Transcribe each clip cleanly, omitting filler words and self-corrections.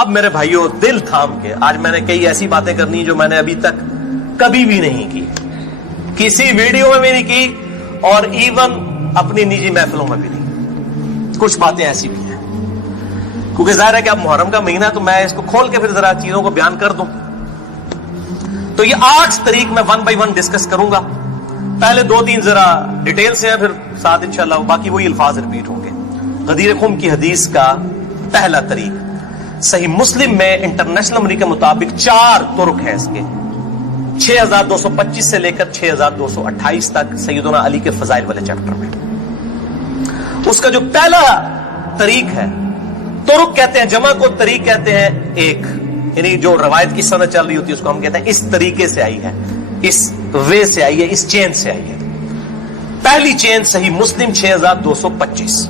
اب میرے بھائیوں دل تھام کے آج میں نے کئی ایسی باتیں کرنی جو میں نے ابھی تک کبھی بھی نہیں کی, کسی ویڈیو میں بھی نہیں کی, اور ایون اپنی نجی محفلوں میں بھی نہیں. کچھ باتیں ایسی بھی ہیں کیونکہ ظاہر ہے کہ اب محرم کا مہینہ ہے تو میں اس کو کھول کے پھر ذرا چیزوں کو بیان کر دوں. تو یہ 8 طریق میں 1 بائی 1 ڈسکس کروں گا. پہلے 2-3 ذرا ڈیٹیل سے ہیں, پھر ساتھ انشاءاللہ باقی وہی الفاظ ریپیٹ ہوں گے. غدیر خم کی حدیث کا پہلا طریق صحیح مسلم میں انٹرنیشنل نمبر کے مطابق 4 طرق ہیں اس کے, 6225 سے لے کر 6228 تک سیدنا علی کے فضائل والے چیپٹر میں. اس کا جو پہلا طریق ہے, طرق کہتے ہیں جمع کو, طریق کہتے ہیں ایک, یعنی جو روایت کی سند چل رہی ہوتی ہے اس کو ہم کہتے ہیں اس طریقے سے آئی ہے, اس وے سے آئی ہے, اس چین سے آئی ہے. پہلی چین صحیح مسلم 6225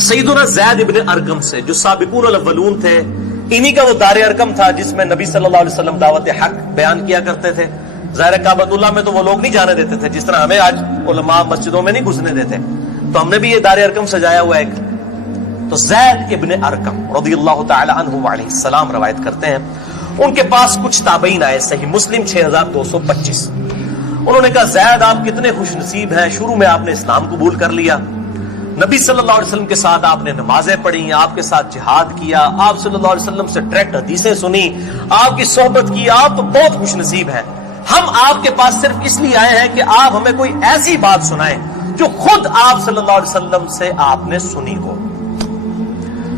سیدنا زید ابن ارقم سے, جو سابقون الاولون تھے, انہی کا وہ دار ارقم تھا جس میں نبی صلی اللہ علیہ وسلم دعوت حق بیان کیا کرتے تھے. ظاہر کعبۃ اللہ میں تو وہ لوگ نہیں جانے دیتے تھے, جس طرح ہمیں آج علماء مسجدوں میں نہیں گھسنے دیتے, تو ہم نے بھی یہ دار ارقم سجایا ہوا ہے. تو زید ابن ارقم رضی اللہ تعالی عنہ علیہ السلام روایت کرتے ہیں, ان کے پاس کچھ تابعین آئے, صحیح مسلم 6225. انہوں نے کہا زید آپ کتنے خوش نصیب ہیں, شروع میں آپ نے اسلام قبول کر لیا, نبی صلی اللہ علیہ وسلم کے ساتھ آپ نے نمازیں پڑھی, آپ کے ساتھ جہاد کیا, آپ صلی اللہ علیہ وسلم سے ڈائریکٹ حدیثیں سنی, آپ کی صحبت کی, آپ تو بہت خوش نصیب ہیں. ہم آپ کے پاس صرف اس لیے آئے ہیں کہ آپ ہمیں کوئی ایسی بات سنائیں جو خود آپ صلی اللہ علیہ وسلم سے آپ نے سنی ہو.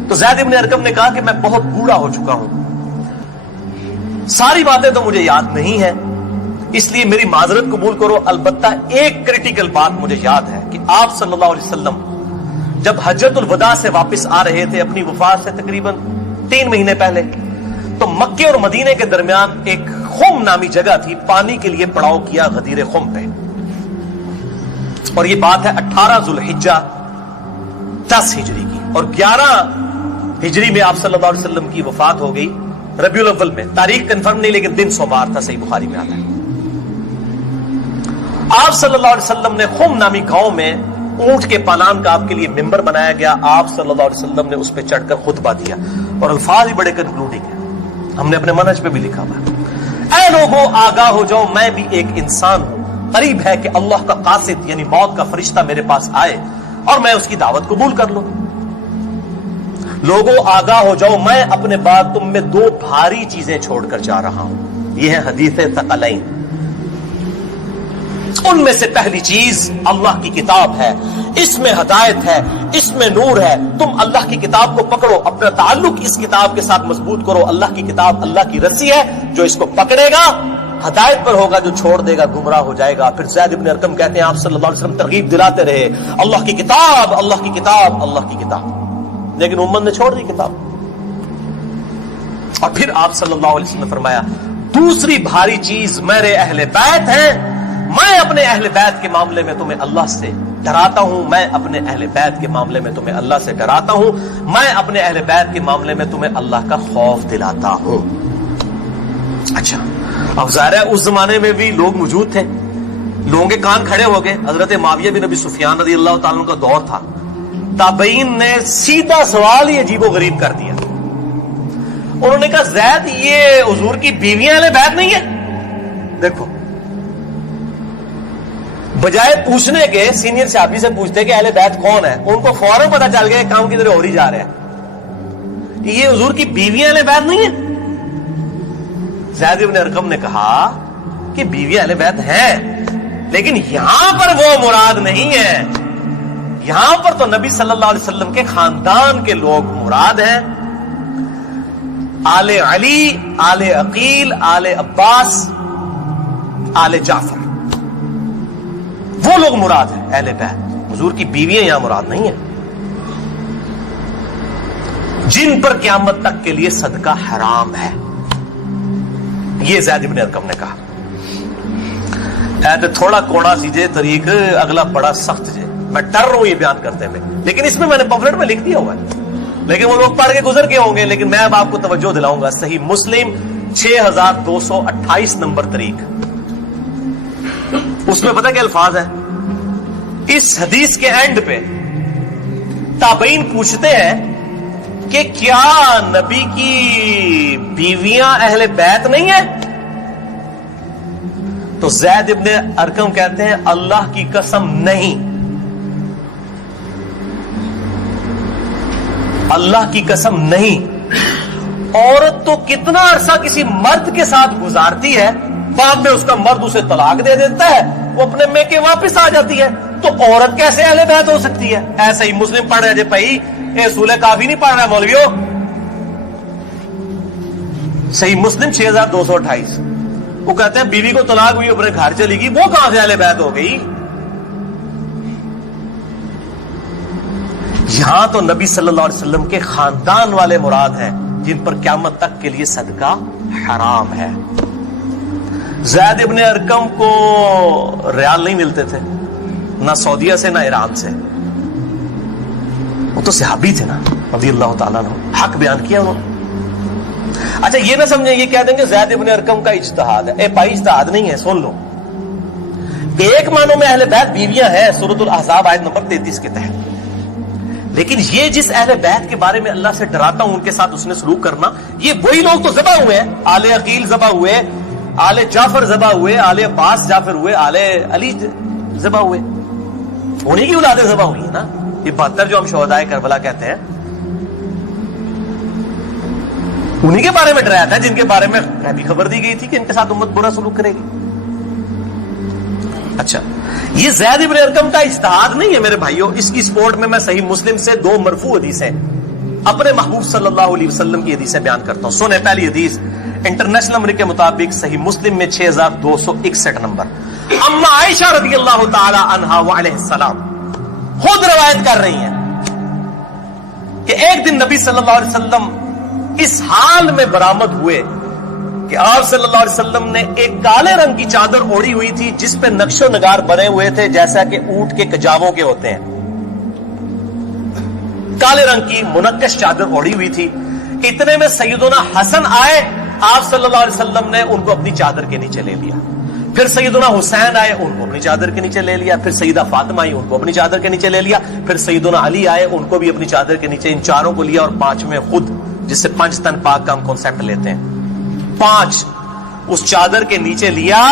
تو زید ابن ارقم نے کہا کہ میں بہت بوڑھا ہو چکا ہوں, ساری باتیں تو مجھے یاد نہیں ہیں, اس لیے میری معذرت قبول کرو. البتہ ایک کریٹیکل بات مجھے یاد ہے کہ آپ صلی اللہ علیہ وسلم جب حجۃ الوداع سے واپس آ رہے تھے اپنی وفات سے تقریباً 3 مہینے پہلے, تو مکے اور مدینے کے درمیان ایک خم نامی جگہ تھی, پانی کے لیے پڑاؤ کیا غدیر خم پہ, اور یہ بات ہے 18 ذوالحجہ 10 ہجری کی, اور 11 ہجری میں آپ صلی اللہ علیہ وسلم کی وفات ہو گئی ربیع الاول میں. تاریخ کنفرم نہیں لیکن دن سوموار تھا, صحیح بخاری میں آتا ہے. آپ صلی اللہ علیہ وسلم نے خم نامی گاؤں میں اونٹ کے پالان کا آپ کے لیے ممبر بنایا گیا, آپ صلی اللہ علیہ وسلم نے اس پہ چڑھ کر خطبہ دیا, اور الفاظ ہی بڑے کنکلوڈنگ ہیں, ہم نے اپنے منہج پہ بھی لکھا ہوا ہے. اے لوگوں آگاہ ہو جاؤ, میں بھی ایک انسان ہوں, قریب ہے کہ اللہ کا قاصد یعنی موت کا فرشتہ میرے پاس آئے اور میں اس کی دعوت قبول کر لوں. لوگوں آگاہ ہو جاؤ, میں اپنے بعد تم میں 2 بھاری چیزیں چھوڑ کر جا رہا ہوں. یہ ہے حدیث ثقلین. ان میں سے پہلی چیز اللہ کی کتاب ہے, اس میں ہدایت ہے, اس میں نور ہے. تم اللہ کی کتاب کو پکڑو, اپنا تعلق اس کتاب کے ساتھ مضبوط کرو. اللہ کی کتاب اللہ کی رسی ہے, جو اس کو پکڑے گا ہدایت پر ہوگا, جو چھوڑ دے گا گمراہ ہو جائے گا. پھر زید ابن ارقم کہتے ہیں آپ صلی اللہ علیہ وسلم ترغیب دلاتے رہے, اللہ کی کتاب, اللہ کی کتاب, اللہ کی کتاب, لیکن امت نے چھوڑ دی کتاب. اور پھر آپ صلی اللہ علیہ وسلم نے فرمایا دوسری بھاری چیز میرے اہل بیت ہیں, میں اپنے اہل بیت کے معاملے میں تمہیں اللہ سے ڈراتا ہوں, میں اپنے اہل بیت کے معاملے میں تمہیں اللہ سے ڈراتا ہوں, میں اپنے اہل بیت کے معاملے میں تمہیں اللہ کا خوف دلاتا ہوں. اچھا, اب ظاہر ہے اس زمانے میں بھی لوگ موجود تھے, لوگوں کے کان کھڑے ہو گئے. حضرت معاویہ بن ابی سفیان رضی اللہ تعالیٰ عنہ کا دور تھا. تابعین نے سیدھا سوال ہی عجیب و غریب کر دیا. انہوں نے کہا زید یہ حضور کی بیویاں اہل بیت نہیں ہے؟ دیکھو, بجائے پوچھنے کے سینئر صحابی سے پوچھتے کہ اہل بیت کون ہے, ان کو فوراً پتا چل گیا کام کی طرح ہو ہی جا رہا ہے, یہ حضور کی بیویاں اہل بیت نہیں ہے. زید بن ارقم نے کہا کہ بیویاں اہل بیت ہیں, لیکن یہاں پر وہ مراد نہیں ہے. یہاں پر تو نبی صلی اللہ علیہ وسلم کے خاندان کے لوگ مراد ہیں, آل علی, آل عقیل, آل عباس, آل جعفر, وہ لوگ مراد ہیں اہل بیت. حضور کی بیویاں یہاں مراد نہیں ہیں, جن پر قیامت تک کے لیے صدقہ حرام ہے. یہ زید بن ارقم نے کہا. تھوڑا کوڑا سیجے طریق, اگلا بڑا سخت جے. میں ڈر رہا ہوں یہ بیان کرتے میں, لیکن اس میں نے پمفلٹ میں لکھ دیا ہوا ہے, لیکن وہ لوگ پڑھ کے گزر کے ہوں گے. لیکن میں اب آپ کو توجہ دلاؤں گا. صحیح مسلم 6228 نمبر طریق, اس میں پتہ کیا الفاظ ہے؟ اس حدیث کے اینڈ پہ تابعین پوچھتے ہیں کہ کیا نبی کی بیویاں اہل بیت نہیں ہیں؟ تو زید ابن ارقم کہتے ہیں اللہ کی قسم نہیں، اللہ کی قسم نہیں۔ عورت تو کتنا عرصہ کسی مرد کے ساتھ گزارتی ہے، بعد میں اس کا مرد اسے طلاق دے دیتا ہے، وہ اپنے میکے واپس آ جاتی ہے، تو عورت کیسے اہل بیت ہو سکتی ہے؟ ایسے ہی مسلم پڑھ رہے جی بھائی، اے سورہ کافی نہیں پڑھ رہا مولویو، صحیح مسلم 6228، وہ کہتے ہیں بیوی کو طلاق ہوئی اپنے گھر چلی گئی، وہ کہاں سے اہل بیت ہو گئی؟ یہاں تو نبی صلی اللہ علیہ وسلم کے خاندان والے مراد ہیں جن پر قیامت تک کے لیے صدقہ حرام ہے۔ زید ابن ارقم کو ریال نہیں ملتے تھے، نہ سعودیہ سے نہ ایران سے، وہ تو صحابی تھے نا رضی اللہ تعالیٰ عنہ، حق بیان کیا انہوں نے۔ اچھا یہ نہ سمجھیں، یہ کہہ دیں کہ زید ابن ارقم کا اجتہاد ہے، اے بھائی اجتہاد نہیں ہے، سن لو۔ ایک معنوں میں اہل بیت بیویاں ہیں سورۃ الاحزاب آیت نمبر 33 کے تحت، لیکن یہ جس اہل بیت کے بارے میں اللہ سے ڈراتا ہوں ان کے ساتھ اس نے سلوک کرنا، یہ وہی لوگ تو ذبح ہوئے ہیں، آل عقیل ذبح ہوئے، آل جعفر ذبح ہوئے، آل عباس جعفر ہوئے، آل علی ذبح ہوئے، انہی کی اولادیں ذبح ہوئی ہیں نا۔ یہ 72 جو ہم شہدائے کربلا کہتے ہیں، انہی کے بارے میں ڈرایا تھا جن کے بارے میں غیبی خبر دی گئی تھی کہ ان کے ساتھ امت برا سلوک کرے گی۔ اچھا یہ زید ابن ارقم کا اجتہاد نہیں ہے میرے بھائیوں، اس کی سپورٹ میں صحیح مسلم سے 2 مرفوع حدیثیں اپنے محبوب صلی اللہ علیہ وسلم کی حدیثیں بیان کرتا ہوں۔ سنیں پہلی حدیث انٹرنیشنل نمبر کے مطابق صحیح مسلم میں 6261 نمبر، اما عائشہ رضی اللہ تعالی عنہا وعلیہ السلام خود روایت کر رہی ہیں کہ ایک دن نبی صلی اللہ علیہ وسلم اس حال میں برآمد ہوئے کہ آپ صلی اللہ علیہ وسلم نے ایک کالے رنگ کی چادر اوڑھی ہوئی تھی جس پہ نقش و نگار بنے ہوئے تھے جیسا کہ اونٹ کے کجاووں کے ہوتے ہیں، کالے رنگ کی منقش چادر اوڑھی ہوئی تھی۔ اتنے میں سیدنا حسن آئے، آپ صلی اللہ علیہ وسلم نے ان کو اپنی چادر کے نیچے لے لیا، پھر سیدنا حسین آئے، ان کو اپنی چادر کے نیچے لے لیا، پھر سیدہ فاطمہ آئی، ان کو اپنی چادر کے نیچے لے لیا، پھر سیدنا علی آئے، ان کو بھی اپنی چادر کے نیچے، ان چاروں کو لیا، اور 5ویں خود، جس سے 5 تن پاک کا ہم کانسیپٹ لیتے ہیں، 5 اس چادر کے نیچے لیا۔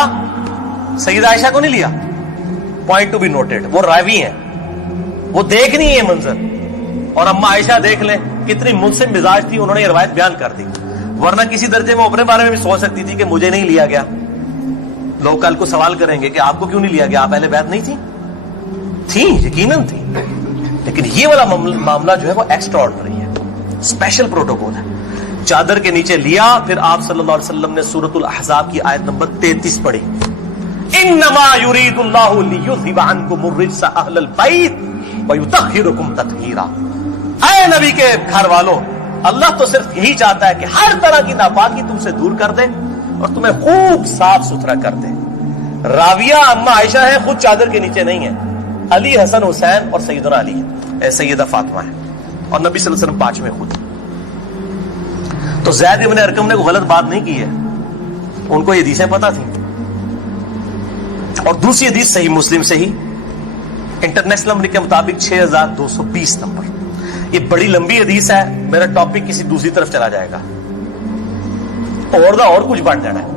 سیدہ عائشہ کو نہیں لیا، پوائنٹ ٹو بی نوٹڈ، وہ راوی ہیں، وہ دیکھ نہیں ہے منظر، اور اما عائشہ دیکھ لیں کتنی منصف مزاج تھی، انہوں نے یہ روایت بیان کر دی، ورنہ کسی درجے میں اپنے بارے میں بھی سوچ سکتی تھی کہ مجھے نہیں لیا گیا، لوگ کل کو سوال کریں گے کہ آپ کو کیوں نہیں لیا گیا، آپ اہل بیت نہیں تھی، یقیناً تھی، لیکن یہ والا معاملہ جو ہے وہ ایکسٹرا آرڈنری ہے، اسپیشل پروٹوکول ہے۔ چادر کے نیچے لیا، پھر آپ صلی اللہ علیہ وسلم نے سورۃ الاحزاب کی آیت نمبر 33 پڑھی، انما یرید اللہ لیذھب عنکم الرجس اہل البیت ویطہرکم تطہیرا۔ اے نبی کے گھر والوں، اللہ تو صرف یہی چاہتا ہے کہ ہر طرح کی ناپاکی تم سے دور کر دے اور تمہیں خوب صاف ستھرا کر دے۔ راویہ اما عائشہ ہے، خود چادر کے نیچے نہیں ہے، علی، حسن، حسین اور سیدنا علی ہے، سیدہ فاطمہ ہے، اور نبی صلی اللہ علیہ وسلم 5ویں خود۔ تو زید ابن ارقم نے کوئی غلط بات نہیں کی ہے، ان کو یہ حدیثیں پتہ تھیں۔ اور دوسری حدیث صحیح مسلم سے ہی انٹرنیشنل نمبر کے مطابق 6220 نمبر، یہ بڑی لمبی حدیث ہے، میرا ٹاپک کسی دوسری طرف چلا جائے گا اور کچھ بڑھ جانا ہے،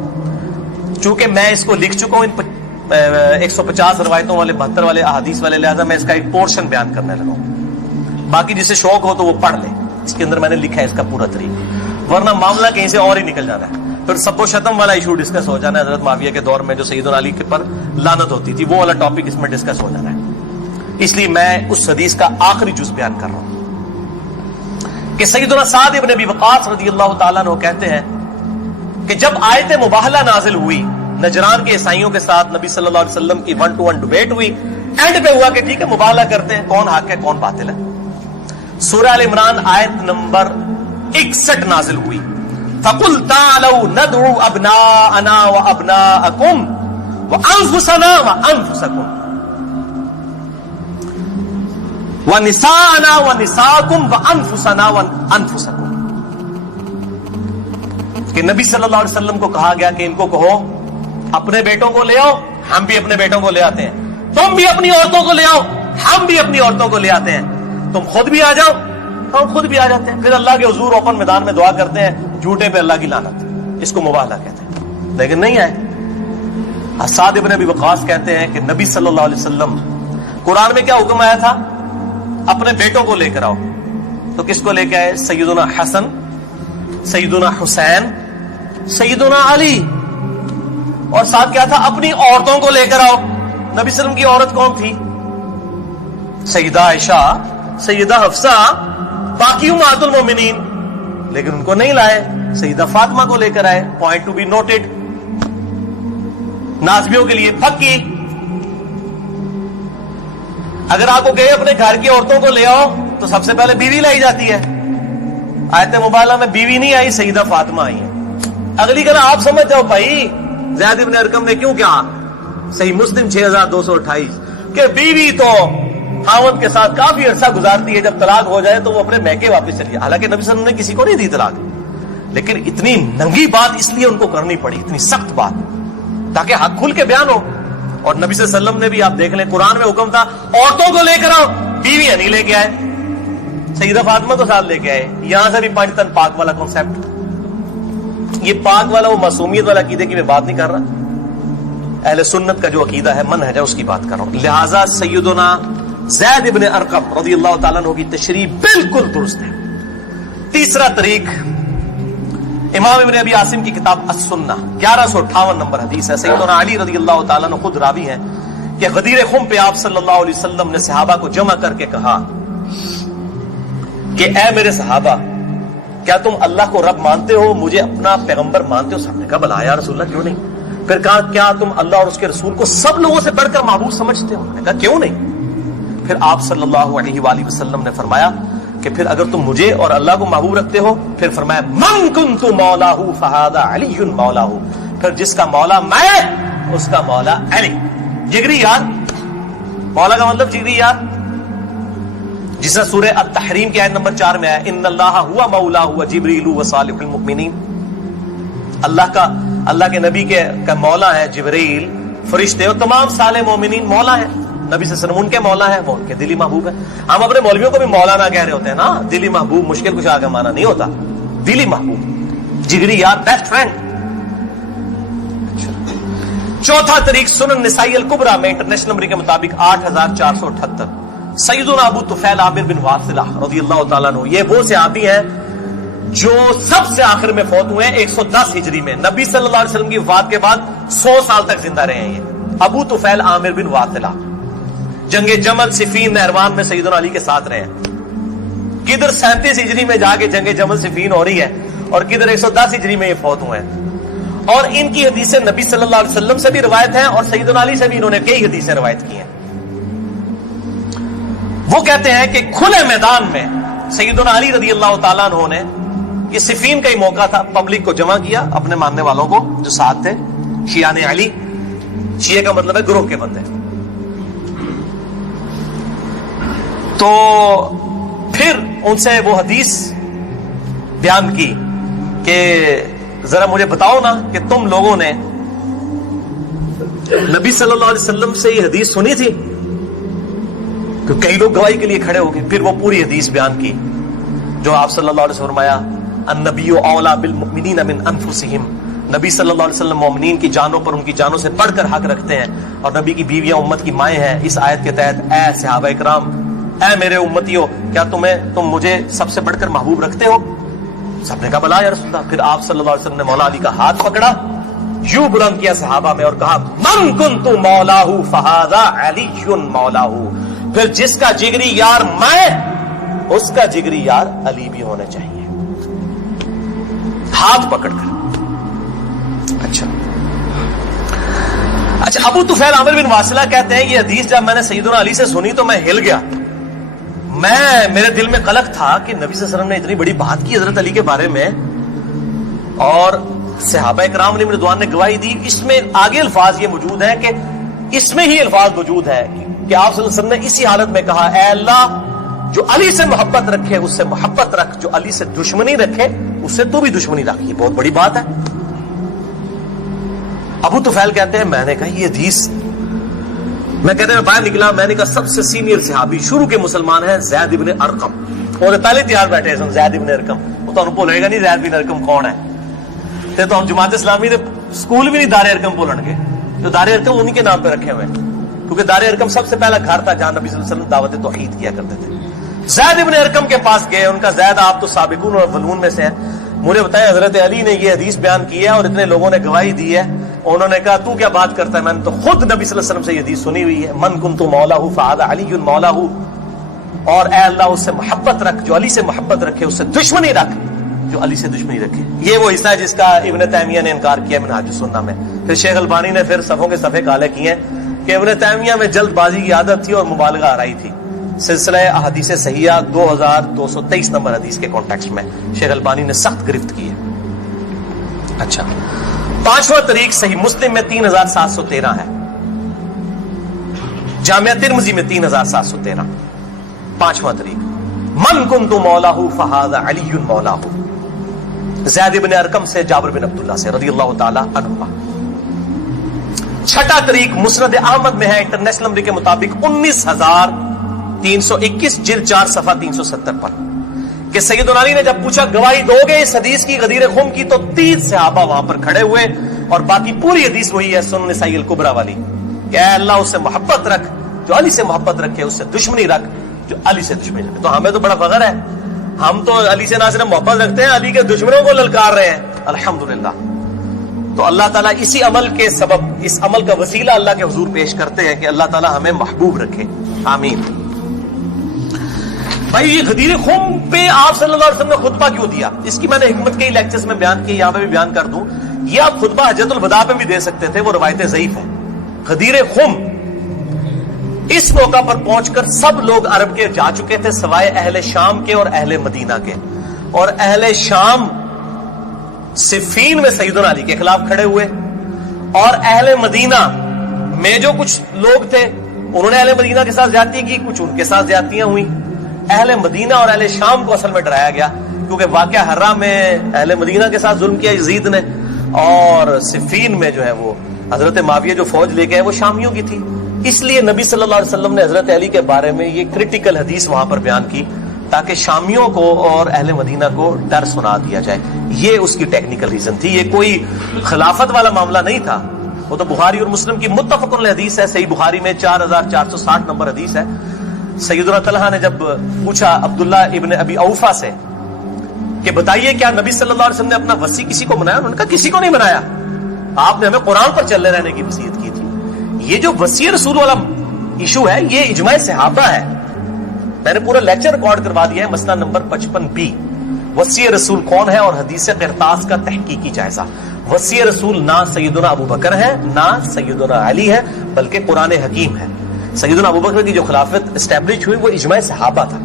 چونکہ میں اس کو لکھ چکا ہوں 150 روایتوں والے 72 والے احادیث والے، لہذا میں اس کا ایک پورشن بیان کرنے لگا ہوں، باقی جسے شوق ہو تو وہ پڑھ لے، اس کے اندر میں نے لکھا ہے اس کا پورا طریقہ، ورنہ معاملہ کہیں سے اور ہی نکل جانا ہے، پھر سب و شتم والا ایشو ڈسکس ہو جانا ہے، حضرت معاویہ کے دور میں جو سیدنا علی کے پر لعنت ہوتی تھی، وہ والا ٹاپک اس میں ڈسکس ہو جانا ہے، اس لیے میں اس حدیث کا آخری جز بیان کر رہا ہوں کہ سیدنا سعد ابن ابی وقاص رضی اللہ تعالیٰ عنہ کہتے ہیں کہ جب آیت مباہلہ نازل ہوئی نجران کے عیسائیوں کے ساتھ، نبی صلی اللہ علیہ وسلم کی 1-to-1 ڈبیٹ ہوئی، اینڈ پہ ہوا کہ ٹھیک ہے مباہلہ کرتے ہیں، کون حق ہے کون باطل ہے۔ سورہ ال عمران آیت نمبر 61 نازل ہوئی، فَقُلْ تَعَالَوْا نَدْعُوا أَبْنَاءَنَا وَأَبْنَاءَكُمْ وَأَنفُسَنَا وَأَنفُسَكُمْ وَنِسَاءَنَا وَنِسَاءَكُمْ وَأَنفُسَنَا وَأَنفُسَكُمْ، کہ نبی صلی اللہ علیہ وسلم کو کہا گیا کہ ان کو کہو اپنے بیٹوں کو لے آؤ، ہم بھی اپنے بیٹوں کو لے آتے ہیں، تم بھی اپنی عورتوں کو لے آؤ، ہم بھی اپنی عورتوں کو لے آتے ہیں، تم خود بھی آ جاؤ، ہم خود بھی آ جاتے ہیں، پھر اللہ کے حضور اوپن میدان میں دعا کرتے ہیں، جھوٹے پہ اللہ کی لعنت، اس کو مباہلہ کہتے ہیں، لیکن نہیں آئے۔ سعد ابن ابی وقاص کہتے ہیں کہ نبی صلی اللہ علیہ وسلم قرآن میں کیا حکم آیا تھا؟ اپنے بیٹوں کو لے کر آؤ، تو کس کو لے کے آئے؟ سیدنا حسن، سیدنا حسین، سیدنا علی، اور ساتھ کیا تھا؟ اپنی عورتوں کو لے کر آؤ۔ نبی صلی اللہ علیہ وسلم کی عورت کون تھی؟ سیدہ عائشہ، سیدہ حفصہ، باقی امہات المومنین، لیکن ان کو نہیں لائے، سیدہ فاطمہ کو لے کر آئے۔ Point to be noted. نازبیوں کے لیے پکی، اگر آپ کو کہے اپنے گھر کی عورتوں کو لے آؤ تو سب سے پہلے بیوی لائی جاتی ہے۔ آیت مبالغہ میں بیوی نہیں آئی، سیدہ فاطمہ آئی ہے۔ اگلی کہنا آپ سمجھ جاؤ بھائی زید بن ارقم نے کیوں کہا، صحیح مسلم 6228، کہ بیوی تو خاوند کے ساتھ کافی عرصہ گزارتی ہے، جب طلاق ہو جائے تو وہ اپنے میکے واپس چلی جائے۔ حالانکہ نبی صلی اللہ علیہ وسلم نے کسی کو نہیں دی طلاق، لیکن اتنی ننگی بات اس لیے ان کو کرنی پڑی، اتنی سخت بات، تاکہ حق کھل کے بیان ہو۔ اور نبی صلی اللہ علیہ وسلم نے بھی آپ دیکھ لیں قرآن میں حکم تھا عورتوں کو لے کر آؤ، بیویاں نہیں لے کے آئے، سیدہ فاطمہ کو ساتھ لے کے آئے۔ یہاں سے بھی پاکستان پاک والا کانسیپٹ، یہ پاک والا وہ معصومیت والا عقیدے کی میں بات نہیں کر رہا، اہل سنت کا جو عقیدہ ہے منہج ہے اس کی بات کر رہا ہوں۔ لہذا سیدنا زید ابن ارقم رضی اللہ تعالیٰ عنہ کی تشریح بالکل درست ہے۔ تیسرا طریق امام ابن ابی عاصم کی کتاب السنہ 1158 نمبر حدیث ہے، سیدنا علی رضی اللہ تعالیٰ عنہ خود راوی ہیں کہ غدیر خم پہ آپ صلی اللہ علیہ وسلم نے صحابہ کو جمع کر کے کہا کہ اے میرے صحابہ، کیا تم اللہ کو رب مانتے ہو، مجھے اپنا پیغمبر مانتے ہو؟ صاحب نے کہا بلا یا رسول اللہ کیوں نہیں۔ پھر کہا کیا تم اللہ اور اس کے رسول کو سب لوگوں سے بڑھ کر معبود سمجھتے ہو؟ انہوں نے کہا کیوں نہیں۔ پھر آپ صلی اللہ علیہ وآلہ وسلم نے فرمایا کہ پھر اگر تم مجھے اور اللہ کو محبوب رکھتے ہو، پھر فرمایا من کنت مولاہ فہذا علی مولاہ، پھر جس کا مولا میں اس کا مولا علی۔ جگری یار، مولا کا مطلب جگری یار، جس سے سورہ التحریم کی آیت نمبر 4 میں آیا ان اللہ ہوا مولاہ وجبریل وصالح المؤمنین، اللہ کے نبی کا مولا ہے جبریل، فرشتے اور تمام صالح مومنین مولا ہے۔ نبی صلی اللہ علیہ وسلم ان کے مولا ہے، وہ ان کے دلی محبوب ہے۔ ہم اپنے مولویوں کو بھی مولانا کہہ رہے ہوتے ہیں نا، دلی محبوب مشکل کچھ آگے مانا نہیں ہوتا، دلی محبوب، جگری یار، بیسٹ فرینڈ۔ چوتھا طریق سنن نسائی الکبریٰ میں انٹرنیشنل نمبر کے مطابق 8478، سیدنا ابو طفیل عامر بن واصلہ رضی اللہ تعالیٰ عنہ، یہ وہ صحابی ہیں جو سب سے آخر میں فوت ہوئے ہیں 110 ہجری میں، نبی صلی اللہ علیہ وسلم کی وفات کے بعد 100 سال تک زندہ رہے ہیں۔ یہ ابو طفیل عامر بن واصلہ جنگ جمل صفین نہروان میں سیدنا علی کے ساتھ رہے ہیں، کدھر 37 ہجری میں جا کے جنگ جمل صفین ہو رہی ہے اور کدھر 110 ہجری میں یہ فوت ہوئے ہیں، اور ان کی حدیثیں نبی صلی اللہ علیہ وسلم سے بھی روایت ہیں اور سیدنا علی سے بھی انہوں نے کئی حدیثیں روایت کی ہیں۔ وہ کہتے ہیں کہ کھلے میدان میں سیدنا علی رضی اللہ تعالیٰ عنہ نے، یہ صفین کا ہی موقع تھا، پبلک کو جمع کیا، اپنے ماننے والوں کو جو ساتھ تھے، شیعان علی، شیعہ کا مطلب ہے گروہ کے بندے، تو پھر ان سے وہ حدیث بیان کی کہ ذرا مجھے بتاؤ نا کہ تم لوگوں نے نبی صلی اللہ علیہ وسلم سے یہ حدیث سنی تھی، کہ کئی لوگ گواہی کے لیے کھڑے ہو گئے۔ پھر وہ پوری حدیث بیان کی جو آپ صلی اللہ علیہ وسلم فرمایا النبی اولی بالمؤمنین من انفسہم، نبی صلی اللہ علیہ وسلم مومنین کی جانوں پر ان کی جانوں سے بڑھ کر حق رکھتے ہیں، اور نبی کی بیویاں امت کی مائیں ہیں۔ اس آیت کے تحت اے صحابہ اکرام، اے میرے امتیوں، کیا تم مجھے سب سے بڑھ کر محبوب رکھتے ہو؟ سب نے کہا بلا یا رسول اللہ۔ پھر آپ صلی اللہ علیہ وسلم نے مولا علی کا ہاتھ پکڑا، یوں بلند کیا صحابہ میں اور کہا من کنت مولاہ فہذا علی مولاہ، پھر جس کا جگری یار میں اس کا جگری یار علی بھی ہونا چاہیے، ہاتھ پکڑ کر۔ اچھا ابو طفیل عامر بن واصلہ کہتے ہیں یہ حدیث جب میں نے سیدنا علی سے سنی تو میں ہل گیا، میرے دل میں قلق تھا کہ نبی صلی اللہ علیہ وسلم نے اتنی بڑی بات کی حضرت علی کے بارے میں، اور صحابہ اکرام نے رضوان نے گواہی دی۔ اس میں آگے الفاظ یہ موجود ہیں کہ اس میں ہی الفاظ موجود ہے کہ آپ صلی اللہ علیہ وسلم نے اسی حالت میں کہا اے اللہ جو علی سے محبت رکھے اس سے محبت رکھ، جو علی سے دشمنی رکھے اس سے تو بھی دشمنی رکھ۔ یہ بہت بڑی بات ہے۔ ابو طفیل کہتے ہیں میں نے کہا یہ حدیث، میں کہتے ہیں باہر نکلا، میں نے کہا سب سے سینئر صحابی شروع کے مسلمان ہیں زید ابن ارقم، وہ پہلے تیار بیٹھے سن زید ابن ارقم, وہ تمہیں بھولے گا نہیں زید بن ارقم کون ہے. تے تو ہم جماعت اسلامی دے سکول بھی نہیں دار ارقم بولن گے, جو دار ارقم انہی کے نام پہ رکھے ہوئے ہیں, کیونکہ دار ارقم سب سے پہلا گھر تھا جہاں نبی صلی اللہ علیہ وسلم دعوت توحید کیا کرتے تھے. زید ابن ارقم کے پاس گئے, ان کا زید آپ تو سابقون اور اولون میں سے ہیں, مجھے بتایا حضرت علی نے یہ حدیث بیان کی ہے اور اتنے لوگوں نے گواہی دی ہے. انہوں نے کہا تو کیا بات کرتا ہے, میں نے تو خود نبی صلی اللہ علیہ وسلم سے یہ حدیث سنی ہوئی ہے, من کنت مولاہ فہذا علی مولاہ, اور اے اللہ اس سے محبت رکھ جو علی سے محبت رکھے, اس سے دشمنی رکھ جو علی سے دشمنی رکھے. یہ وہ حصہ ہے جس کا ابن تیمیہ نے انکار کیا منہاج السنہ میں. پھر شیخ البانی نے پھر صفوں کے صفحے کالے کیے کہ ابن تیمیہ میں جلد بازی کی عادت تھی اور مبالغہ آ رہی تھی. سلسلہ احادیث صحیحہ 2223 نمبر حدیث کے کانٹیکسٹ میں شیخ البانی نے سخت گرفت کی ہے. اچھا, پانچواں طریق صحیح مسلم میں 3713 ہے, جامعہ ترمذی میں 3713. پانچواں طریق من کنت مولاہ فہذا علی مولاہ, زید بن ارقم سے جابر بن عبداللہ سے رضی اللہ تعالی عنہما. چھٹا طریق مسند احمد میں ہے انٹرنیشنل نمبر کے مطابق 19321 جلد 4 صفحہ 370 پر کہ سیدنا علی نے جب پوچھا گواہی دو گے اس حدیث کی غدیر خم کی, تو 30 صحابہ وہاں پر کھڑے ہوئے, اور باقی پوری حدیث وہی ہے سنن نسائی الکبریٰ والی کہ اے اللہ اس سے محبت رکھ جو علی سے محبت رکھے, اس سے دشمنی رکھ جو علی سے دشمنی رکھے. تو ہمیں تو بڑا فخر ہے, ہم تو علی سے نہ صرف محبت رکھتے ہیں, علی کے دشمنوں کو للکار رہے ہیں الحمدللہ. تو اللہ تعالیٰ اسی عمل کے سبب, اس عمل کا وسیلہ اللہ کے حضور پیش کرتے ہیں کہ اللہ تعالیٰ ہمیں محبوب رکھے, آمین. بھائی یہ غدیر خم پہ آپ صلی اللہ علیہ وسلم نے خطبہ کیوں دیا, اس کی میں نے حکمت کئی لیکچرز میں بیان کی, یہاں پہ بھی بیان کر دوں. یہ آپ خطبہ حجۃ الوداع پہ بھی دے سکتے تھے, وہ روایتیں ضعیف ہیں. غدیر خم اس موقع پر پہنچ کر سب لوگ عرب کے جا چکے تھے سوائے اہل شام کے اور اہل مدینہ کے, اور اہل شام صفین میں سیدنا علی کے خلاف کھڑے ہوئے, اور اہل مدینہ میں جو کچھ لوگ تھے انہوں نے اہل مدینہ کے ساتھ زیادتی کی, کچھ ان کے ساتھ زیادتیاں ہوئی. اہل مدینہ اور اہل شام کو اصل میں ڈرایا گیا, کیونکہ واقعہ حرہ میں اہل مدینہ کے ساتھ ظلم کیا یزید نے, اور صفین میں جو ہے وہ حضرت معاویہ جو فوج لے گئے وہ شامیوں کی تھی. اس لیے نبی صلی اللہ علیہ وسلم نے حضرت علی کے بارے میں یہ کریٹیکل حدیث وہاں پر بیان کی تاکہ شامیوں کو اور اہل مدینہ کو ڈر سنا دیا جائے. یہ اس کی ٹیکنیکل ریزن تھی, یہ کوئی خلافت والا معاملہ نہیں تھا. وہ تو بخاری اور مسلم کی متفق علیہ حدیث ہے, صحیح بخاری میں 4460 نمبر حدیث ہے. سیدنا طلحہ نے جب پوچھا عبداللہ ابن ابی اوفا سے کہ بتائیے کیا نبی صلی اللہ علیہ وسلم نے اپنا وصی کسی کو بنایا, انہوں نے کہا کسی کو نہیں بنایا, آپ نے ہمیں قرآن پر چلے رہنے کی وصیت کی تھی. یہ جو وصی رسول والا ایشو ہے یہ اجماع صحابہ ہے, میں نے پورا لیکچر ریکارڈ کروا دیا ہے, مسئلہ نمبر 55B, وصی رسول کون ہے اور حدیث قرطاس کا تحقیقی جائزہ. وصی رسول نہ سیدنا ابو بکر ہے نہ سیدنا علی ہے, بلکہ قرآن حکیم ہے. سیدنا ابو بکر کی جو خلافت اسٹیبلش ہوئی وہ اجماع صحابہ تھا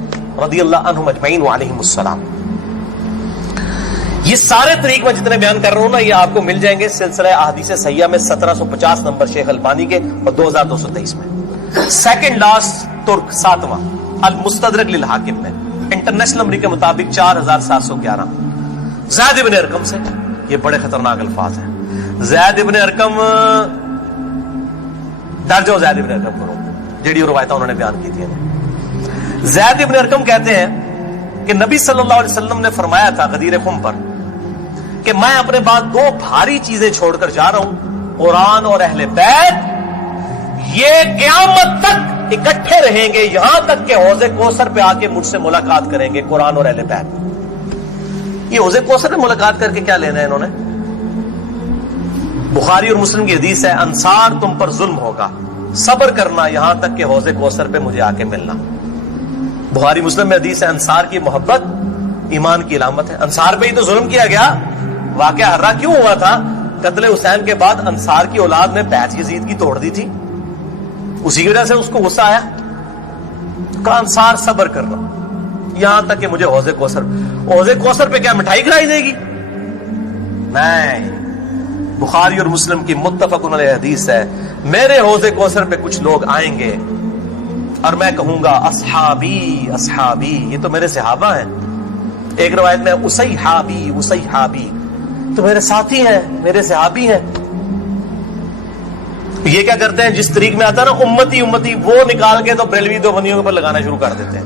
رضی اللہ عنہم اجمعین وعلیہم السلام. یہ سارے طریق میں جتنے بیان کر رہا ہوں نا یہ آپ کو مل جائیں گے سلسلہ احادیث صحیحہ میں 1750 نمبر شیخ البانی کے اور 2223 میں. سیکنڈ لاسٹ ترک 7واں المستدرک للحاکم میں انٹرنیشنل نمبر کے مطابق 4711 زید ابن ارقم سے. یہ بڑے خطرناک الفاظ ہیں. زید ابن ارقم ڈر جاؤ زید ابن ارقم کرو, جیڑی روایتیں انہوں نے بیان کی تھی. زید ابن ارقم کہتے ہیں کہ نبی صلی اللہ علیہ وسلم نے فرمایا تھا غدیر خم پر کہ میں اپنے بعد 2 بھاری چیزیں چھوڑ کر جا رہا ہوں, قرآن اور اہل بیت, یہ قیامت تک اکٹھے رہیں گے یہاں تک کہ حوض کوثر پہ آ کے مجھ سے ملاقات کریں گے, قرآن اور اہل بیت. یہ حوض کوثر پہ ملاقات کر کے کیا لینا ہے انہوں نے؟ بخاری اور مسلم کی حدیث ہے انصار تم پر ظلم ہوگا, صبر کرنا یہاں تک کہ حوض کوثر پہ مجھے آ کے ملنا. بخاری مسلم میں حدیث ہے انصار کی محبت ایمان کی علامت ہے. انصار پہ ہی تو ظلم کیا گیا, واقعہ حرہ کیوں ہوا تھا؟ قتل حسین کے بعد انصار کی اولاد نے بیعت یزید کی توڑ دی تھی, اسی کی وجہ سے اس کو غصہ آیا, کہا انصار صبر کرنا یہاں تک کہ مجھے حوض کوثر پہ کیا مٹھائی کھلائی دے گی؟ نہیں, بخاری اور مسلم کی متفق علیہ حدیث ہے میرے حوض کوثر پہ کچھ لوگ آئیں گے اور میں کہوں گا اصحابی اصحابی, یہ تو میرے صحابہ ہیں. ایک روایت میں اسیحابی اسیحابی, تو میرے ساتھی ہیں میرے صحابی ہیں. یہ کیا کرتے ہیں جس طریق میں آتا ہے نا امتی امتی, وہ نکال کے تو بریلوی دو بندیوں کے اوپر لگانا شروع کر دیتے ہیں,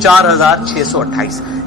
4628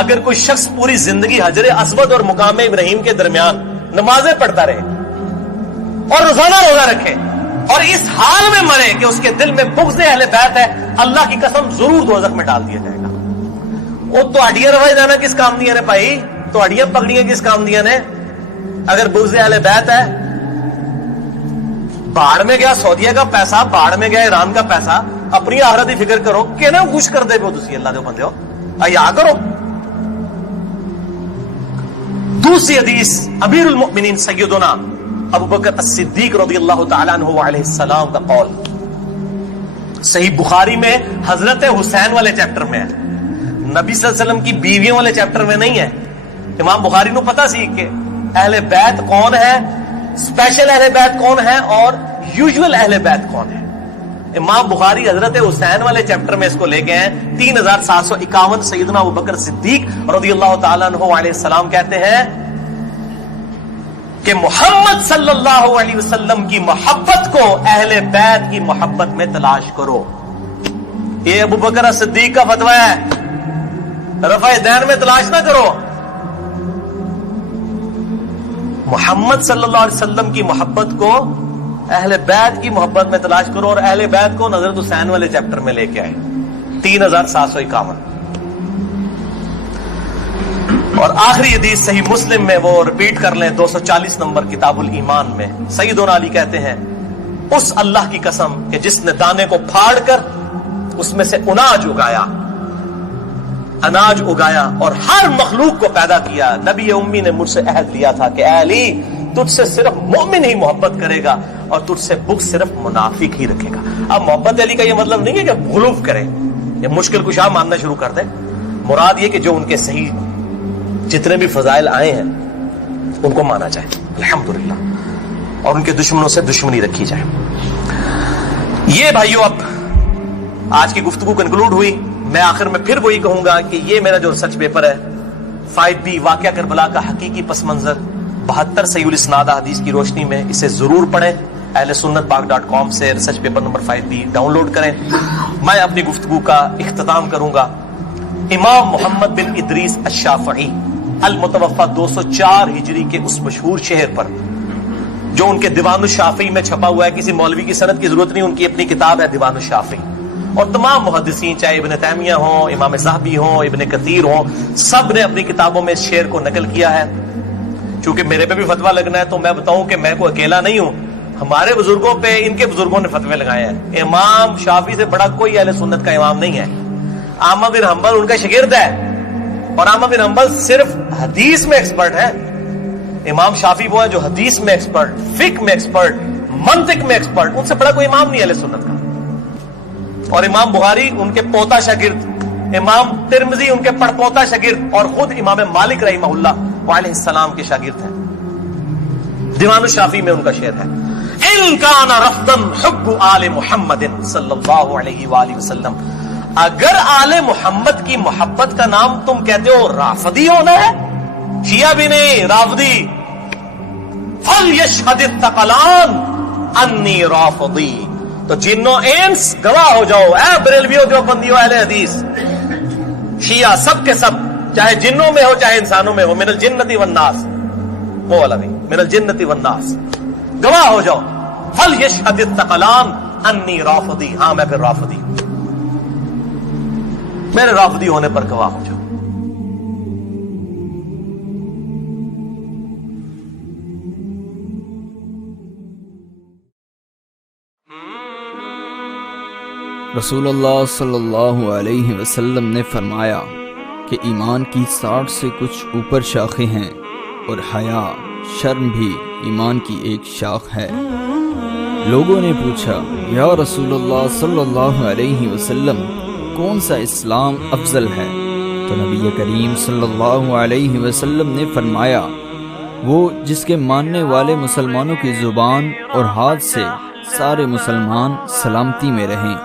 اگر کوئی شخص پوری زندگی حجر اسود اور مقام ابراہیم کے درمیان نمازیں پڑھتا رہے اور روزانہ روزہ رکھے اور اس حال میں مرے کہ اس کے دل میں بغض اہل بیت ہے، اللہ کی قسم ضرور دوزخ میں ڈال دیا جائے گا۔ وہ تو اڈیاں روائی جانا کس کام دیا نے بھائی؟ تو اڈیاں پکڑیاں کس کام دیا نے؟ اگر بغض اہل بیت ہے، باڑ میں گیا سعودیہ کا پیسہ، باڑ میں گیا ایران کا پیسہ، اپنی آخرت کی فکر کرو کہ نا خوش کر دے پو تسی اللہ دے بندے ہو، حیا کرو۔ دوسری حدیث امیر المؤمنین سیدنا ابو بکر الصدیق رضی اللہ تعالیٰ عنہ علیہ السلام کا قول صحیح بخاری میں حضرت حسین والے چیپٹر میں ہے، نبی صلی اللہ علیہ وسلم کی بیویوں والے چیپٹر میں نہیں ہے۔ امام بخاری کو پتا سی کہ اہل بیت کون ہے، اسپیشل اہل بیت کون ہے اور یوزول اہل بیت کون ہے۔ امام بخاری حضرت حسین والے چیپٹر میں اس کو لے گئے ہیں 3751۔ سیدنا ابو بکر صدیق رضی اللہ تعالیٰ عنہ علیہ السلام کہتے ہیں کہ محمد صلی اللہ علیہ وسلم کی محبت کو اہل بیت کی محبت میں تلاش کرو۔ یہ ابو بکر صدیق کا فتویٰ ہے، رفع دین میں تلاش نہ کرو، محمد صلی اللہ علیہ وسلم کی محبت کو اہل بیت کی محبت میں تلاش کرو، اور اہل بیت کو حضرت حسین والے چیپٹر میں لے کے آئے 3751۔ اور آخری حدیث صحیح مسلم میں، وہ ریپیٹ کر لیں، 240 نمبر کتاب الایمان میں سیدنا علی کہتے ہیں اس اللہ کی قسم کہ جس نے دانے کو پھاڑ کر اس میں سے اناج اگایا اور ہر مخلوق کو پیدا کیا، نبی امی نے مجھ سے عہد لیا تھا کہ اے علی تجھ سے صرف مومن ہی محبت کرے گا اور تجھ سے بغض صرف منافق ہی رکھے گا۔ اب محبت علی کا یہ مطلب نہیں ہے کہ غلوف کرے، یہ مشکل کشا ماننا شروع کر دے، مراد یہ کہ جو ان کے صحیح جتنے بھی فضائل آئے ہیں ان کو مانا جائے الحمدللہ، اور ان کے دشمنوں سے دشمنی رکھی جائے۔ یہ بھائیو اب آج کی گفتگو کنکلوڈ ہوئی۔ میں آخر میں پھر وہی کہوں گا کہ یہ میرا جو ریسرچ پیپر ہے 5B واقعہ کربلا کا حقیقی پس منظر 72 صحیح الاسناد حدیث کی روشنی میں، اسے ضرور پڑھیں، اہل سنت پاک.com سے research paper number 5B download کریں۔ میں اپنی گفتگو کا اختتام کروں گا امام محمد بن ادریس الشافعی المتوفى 204 ہجری کے اس مشہور شعر پر جو ان کے دیوان الشافعی میں چھپا ہوا ہے، کسی مولوی کی سند کی ضرورت نہیں، ان کی اپنی کتاب ہے دیوان الشافعی، اور تمام محدثین چاہے ابن تیمیہ ہوں، امام ذہبی ہوں، ابن کثیر ہوں، سب نے اپنی کتابوں میں اس شعر کو نقل کیا ہے۔ چونکہ میرے پہ بھی فتویٰ لگنا ہے تو میں بتاؤں کہ میں کوئی اکیلا نہیں ہوں، ہمارے بزرگوں پہ ان کے بزرگوں نے فتوے لگائے ہیں۔ امام شافعی سے بڑا کوئی اہل سنت کا امام نہیں ہے۔ احمد بن حنبل ان کا شاگرد ہے، اور احمد بن حنبل صرف حدیث میں ایکسپرٹ ہے، امام شافعی وہ ہے جو حدیث میں ایکسپرٹ، فقہ میں ایکسپرٹ، منطق میں ایکسپرٹ، ان سے بڑا کوئی امام نہیں اہل سنت کا۔ اور امام بخاری ان کے پوتا شاگرد، امام ترمذی ان کے پڑپوتا شاگرد، اور خود امام مالک رحمہ اللہ علیہ السلام کے شاگرد ہیں۔ دیوان الشافعی میں ان کا شعر ہے ان کان رفضا حب آل محمد صلی اللہ علیہ وآلہ وسلم، اگر آل محمد کی محبت کا نام تم کہتے ہو رافضی ہونا ہے، شیعہ بھی نہیں رافضی، فَلْيَشْهَدِ الثَّقَلَانِ انی رافضی، تو جنوں انس گواہ ہو جاؤ، اے بریلویوں جو بندیوں اہل حدیث، شیعہ سب کے سب، چاہے جنوں میں ہو چاہے انسانوں میں ہو، من الجنتی والناس، وہ والا نہیں، من الجنتی والناس، گواہ ہو جاؤ، فَلْيَشْهَدِ الثَّقَلَانِ انی رافضی، ہاں میں پھر رافضی ہوں، میرے رافضی ہونے پر گواہ ہو جاؤ۔ رسول اللہ صلی اللہ علیہ وسلم نے فرمایا کہ ایمان کی 60 سے کچھ اوپر شاخیں ہیں، اور حیا شرم بھی ایمان کی ایک شاخ ہے۔ لوگوں نے پوچھا یا رسول اللہ صلی اللہ علیہ وسلم کون سا اسلام افضل ہے؟ تو نبی کریم صلی اللہ علیہ وسلم نے فرمایا وہ جس کے ماننے والے مسلمانوں کی زبان اور ہاتھ سے سارے مسلمان سلامتی میں رہیں۔